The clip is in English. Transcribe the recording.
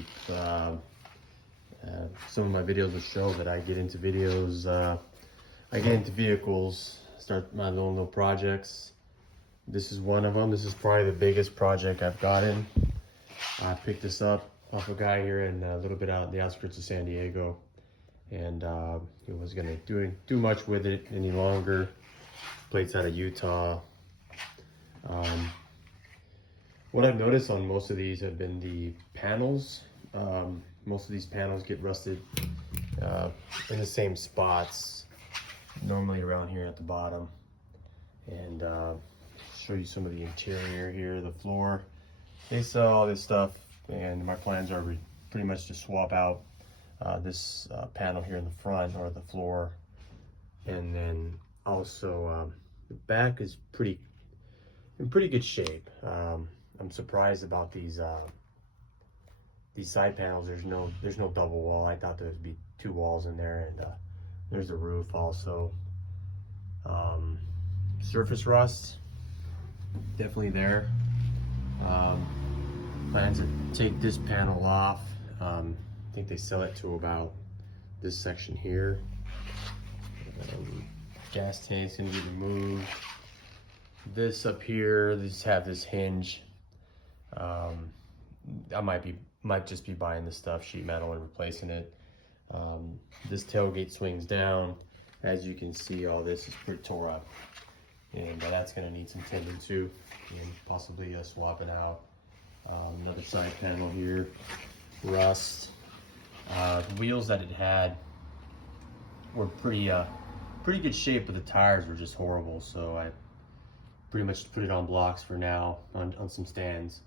Jeep. Some of my videos will show that I get into videos, I get into vehicles, start my little projects. This is one of them. This is probably the biggest project I've gotten. I picked this up off a guy here in a little bit out in the outskirts of San Diego, and he wasn't gonna do much with it any longer. Plates out of Utah. What I've noticed on most of these have been the panels. Most of these panels get rusted in the same spots, normally around here at the bottom. And show you some of the interior here, the floor. They sell all this stuff, and my plans are pretty much to swap out this panel here in the front, or the floor, and then also the back is in pretty good shape. I'm surprised about these side panels. There's no double wall. I thought there would be two walls in there, and there's the roof also. Surface rust, definitely there. Plan to take this panel off. I think they sell it to about this section here. Gas tank's gonna get removed. This up here, these have this hinge. I might just be buying this stuff, sheet metal, and replacing it. This tailgate swings down. As you can see, all this is pretty tore up, and that's going to need some tending to, and possibly swapping out. Another side panel here, rust. The wheels that it had were pretty good shape, but the tires were just horrible, so I pretty much put it on blocks for now, on some stands.